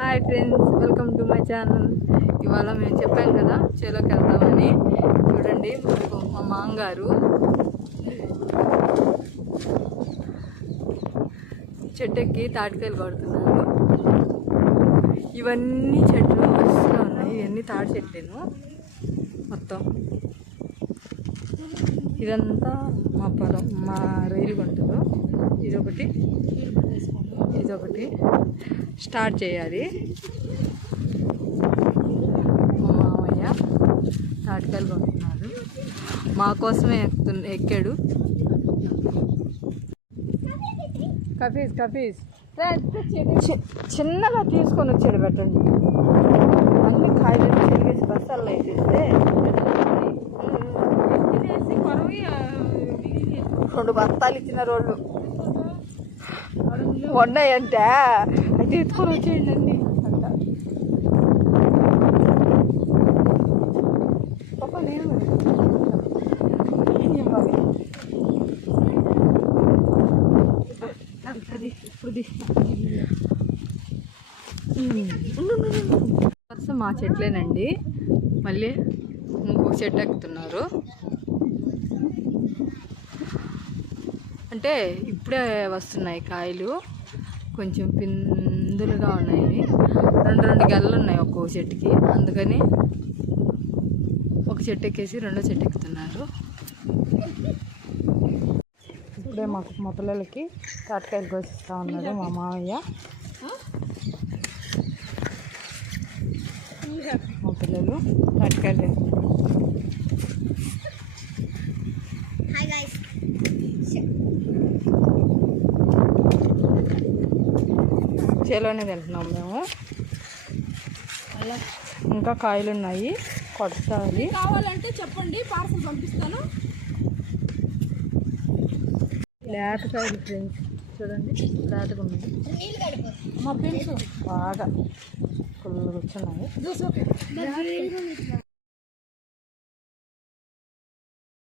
Hi friends welcome to my channel. ఇవాళ మేము చెప్పాం కదా చేలోకి వెళ్తామని చూడండి మాకు మా మాంగారు చెట్టెక్కి తాటికాయలు పడుతున్నారు. ఇవన్నీ చెట్లు వరుసగా ఉన్నాయి ఇవన్నీ తాటి చెట్లేను మొత్తం. ఇదంతా మా పొలం మా రైలు గుంటలు. ఇదొకటి. ఇదొకటి. స్టార్ట్ చేయాలి. మా మామయ్య తాటికాయలు కొంటున్నాడు మా కోసమే ఎక్కుతు ఎక్కాడు. కఫీస్ కఫీస్. చి- చిన్నగా తీసుకొని వచ్చాడు పెట్టండి. అన్ని కాయలు చెరిగేసి బస్తాల్లో వేసేస్తే రెండు బస్తాలు ఇచ్చిన రోడ్లు. ఉన్నాయంటే? అది ఎత్తుకొని వచ్చేయండి అండి అంట పాప నేను వరుస మా చెట్లేనండి. మళ్ళీ ఇంకో చెట్టు ఎక్కుతున్నారు. అంటే ఇప్పుడే వస్తున్నాయి కాయలు. కొంచెం పిందులుగా ఉన్నాయి రెండు రెండు గెలలు ఉన్నాయి ఒక్కో చెట్టుకి. అందుకని ఒక చెట్టు ఎక్కేసి రెండో చెట్టు ఎక్కుతున్నారు. ఇప్పుడే మాకు మా పిల్లలకి తాటకాయలు కోసిస్తూ ఉన్నారు మా మామయ్య మా పిల్లలు తాటకాయలు చేలోనే తింటున్నాం మేము. ఇంకా కాయలు ఉన్నాయి కొడతాది కావాలంటే చెప్పండి పార్సల్ పంపిస్తాను. లేత కాయలు ఫ్రెండ్స్ చూడండి లేతగా గడిపోతుంది మా ఫ్రెండ్స్. బాగా ఫుల్ కూర్చున్నాయి